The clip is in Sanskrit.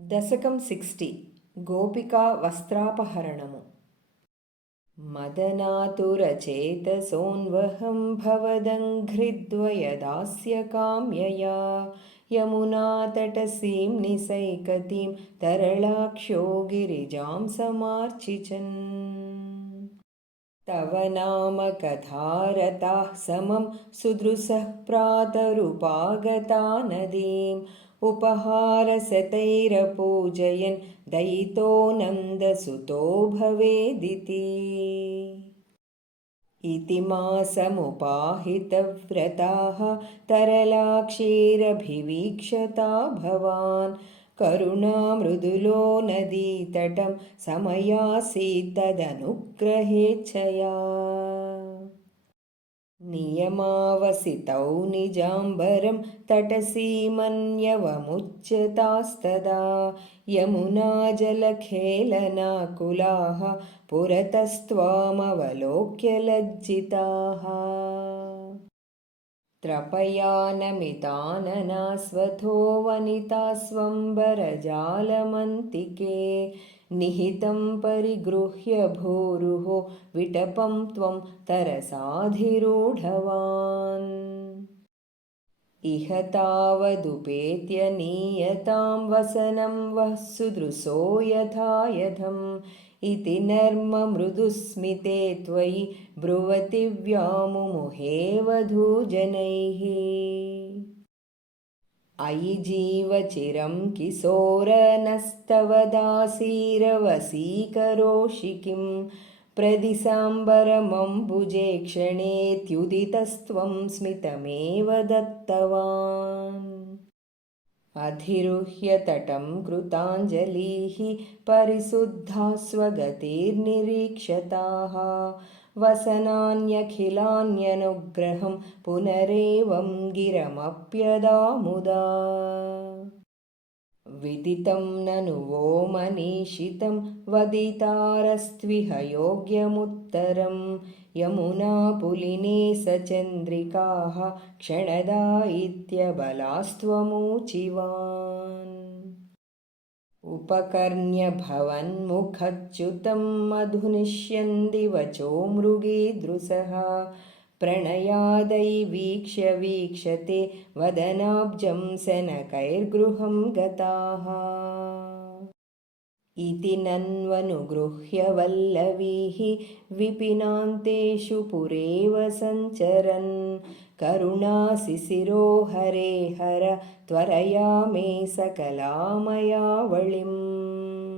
దశకం 60 గోపికా వస్త్రాపహరణము. మదనాతురచేతసోన్వహం భవదంఘ్రిద్వయదాస్యకామ్యయా యమునాతటసీం నిసైకతీం తరళాక్షో గిరిజాం సమార్చిచన్. తవ నామ కథారతాః సమం సుదృశః ప్రాతరుపాగతా నదీం ఉపహారశతైరపూజయన్ దయితో నందసుతో భవేదితి. इति मासमुपाहितव्रताः तरलाक्षीरभिवीक्षता भवान् करुणामृदुलो नदीतटं समयासीत्तदनुग्रहेच्छया. नियमावसितौ निजाम्बरं तटसीमन्यवमुच्यतास्तदा यमुनाजलखेलनाकुलाः पुरतस्त्वामवलोक्य लज्जिताः. त्रपयानमिताननास्वथो वनितास्वम्बरजालमन्तिके निहितं परिगृह्य भूरुहो विटपं त्वं तरसाधिरूढवान्. इह तावदुपेत्य नीयतां वसनं वः सुदृशो यथायथम् इति नर्ममृदुस्मिते त्वयि ब्रुवति व्यामुमुहे वधूजनैः. अयि जीवचिरं किशोरनस्तव दासीरवसीकरोषि किं प्रदिशाम्बरमम्बुजे क्षणेत्युदितस्त्वं स्मितमेव दत्तवान्. अधिरुह्य तटं कृताञ्जलिः परिशुद्धा स्वगतिर्निरीक्षताः वसनान्यखिलान्यनुग्रहं पुनरेवं गिरमप्यदा मुदा. विदितं ननु वो मनीषितं वदितारस्त्विह योग्यमुत्तरं यमुनापुलिने सचन्द्रिकाः क्षणदा इत्यबलास्त्वमूचिवान्. उपकर्ण्य भवन्मुखच्युतं मधुनिष्यन्दिवचो मृगीदृशः प्रणयादैवीक्ष्य वीक्षते वदनाब्जं सनकैर्गृहं गताः. इति नन्वनुगृह्य वल्लवीः विपिनान्तेषु पुरेव सञ्चरन् करुणासिसिरो हरे हर त्वरया मे सकलामयावलिम्.